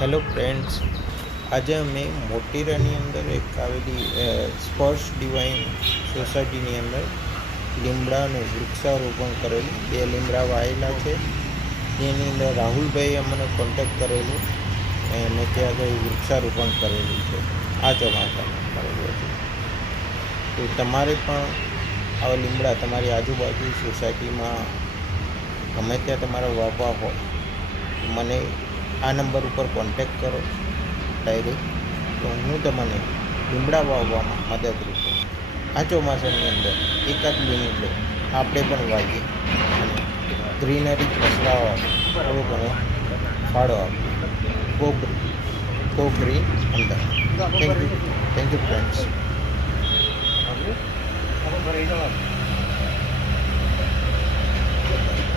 Hello friends, આજે અમે મોટેરાની અંદર એક આવેલી સ્પર્શ ડિવાઇન સોસાયટીની અંદર લીમડાનું વૃક્ષારોપણ કરેલું. 2 લીમડા વાયેલા છે. તેની અંદર રાહુલભાઈએ અમને કોન્ટેક્ટ કરેલો અને અમે ત્યાં આગળ વૃક્ષારોપણ કરેલું છે. આ ચોમાસામાં કરેલું હતું. તો તમારે પણ આવા લીમડા તમારી આજુબાજુ સોસાયટીમાં ગમે ત્યાં તમારા વાવવા હોય મને આ નંબર ઉપર કોન્ટેક્ટ કરો ડાયરેક્ટ, તો હું તમને લીમડા વાવવામાં મદદરૂપ કરું. આ ચોમાસાની અંદર એકાદ લીમડો આપણે પણ વાવીએ અને ગ્રીનરી ફસલાવા થોડો ઘણો ફાળો આપીએ. ગો ગ્રીન અંદર. Thank you friends.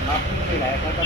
માફી લાયક હતા